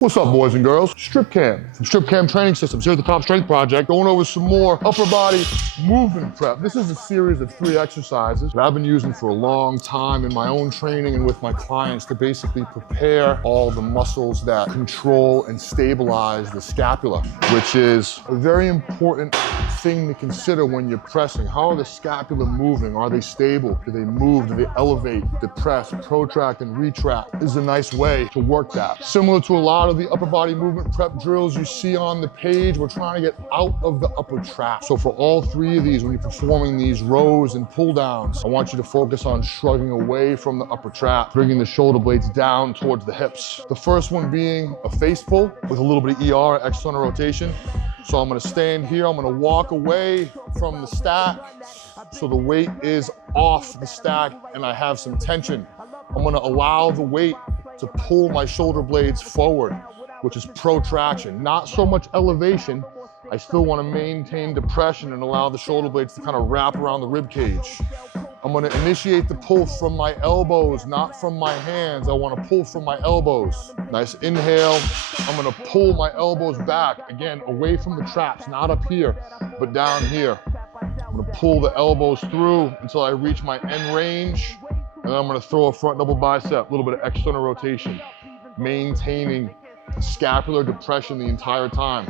What's up, boys and girls? Strip Cam from Strip Cam Training Systems here at the Top Strength Project, going over some more upper body movement prep. This is a series of 3 exercises that I've been using for a long time in my own training and with my clients to basically prepare all the muscles that control and stabilize the scapula, which is a very important thing to consider when you're pressing. How are the scapula moving? Are they stable? Do they move? Do they elevate, depress, protract, and retract? This is a nice way to work that. Similar to a lot of the upper body movement prep drills you see on the page, we're trying to get out of the upper trap. So for all 3 of these, when you're performing these rows and pull downs, I want you to focus on shrugging away from the upper trap, bringing the shoulder blades down towards the hips. The first one being a face pull with a little bit of ER, external rotation. So I'm gonna stand here, I'm gonna walk away from the stack so the weight is off the stack and I have some tension. I'm gonna allow the weight to pull my shoulder blades forward, which is protraction. Not so much elevation. I still wanna maintain depression and allow the shoulder blades to kind of wrap around the rib cage. I'm gonna initiate the pull from my elbows, not from my hands. I wanna pull from my elbows. Nice inhale. I'm gonna pull my elbows back, again, away from the traps, not up here, but down here. I'm gonna pull the elbows through until I reach my end range, and then I'm gonna throw a front double bicep, a little bit of external rotation, maintaining scapular depression the entire time.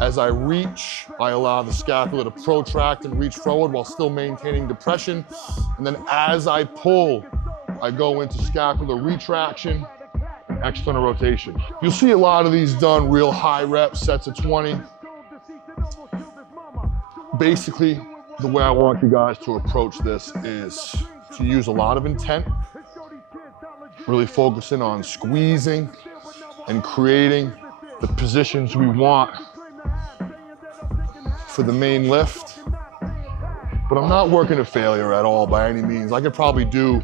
As I reach, I allow the scapula to protract and reach forward while still maintaining depression. And then as I pull, I go into scapular retraction and external rotation. You'll see a lot of these done real high reps, sets of 20. Basically, the way I want you guys to approach this is to use a lot of intent, really focusing on squeezing and creating the positions we want for the main lift. But I'm not working to failure at all by any means. I could probably do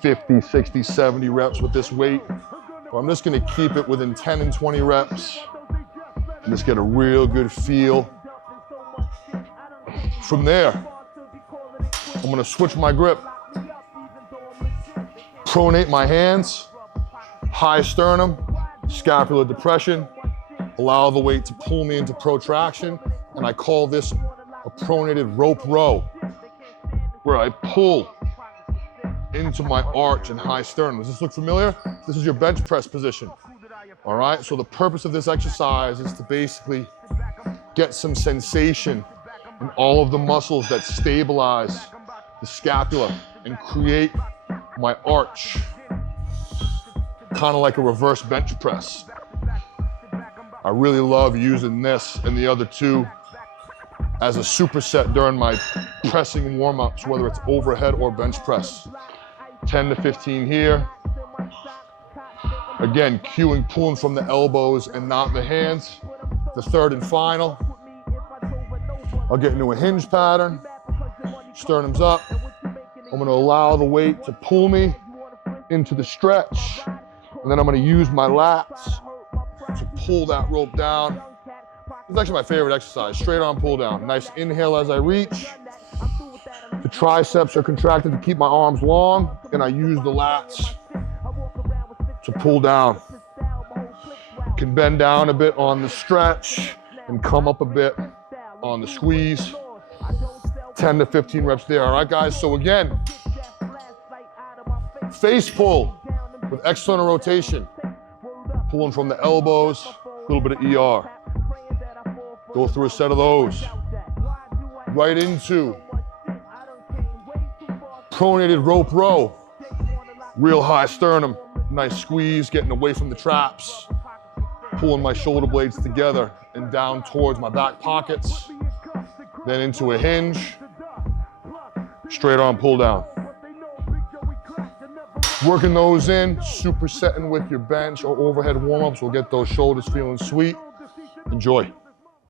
50, 60, 70 reps with this weight, but I'm just gonna keep it within 10 and 20 reps and just get a real good feel. From there, I'm gonna switch my grip, pronate my hands, high sternum, scapular depression, allow the weight to pull me into protraction, and I call this a pronated rope row, where I pull into my arch and high sternum. Does this look familiar? This is your bench press position. All right, so the purpose of this exercise is to basically get some sensation in all of the muscles that stabilize the scapula and create my arch, kind of like a reverse bench press. I really love using this and the other 2 as a superset during my pressing warm-ups, whether it's overhead or bench press. 10 to 15 here. Again, cueing, pulling from the elbows and not the hands. The third and final, I'll get into a hinge pattern, sternum's up. I'm gonna allow the weight to pull me into the stretch, and then I'm gonna use my lats to pull that rope down. It's actually my favorite exercise, straight arm pull down. Nice inhale as I reach. The triceps are contracted to keep my arms long, and I use the lats to pull down. Can bend down a bit on the stretch and come up a bit on the squeeze. 10 to 15 reps there, all right guys? So again, face pull with external rotation, pulling from the elbows, a little bit of ER. Go through a set of those. Right into pronated rope row, real high sternum, nice squeeze, getting away from the traps, pulling my shoulder blades together and down towards my back pockets, then into a hinge, straight arm pull down. Working those in, supersetting with your bench or overhead warm-ups will get those shoulders feeling sweet. Enjoy.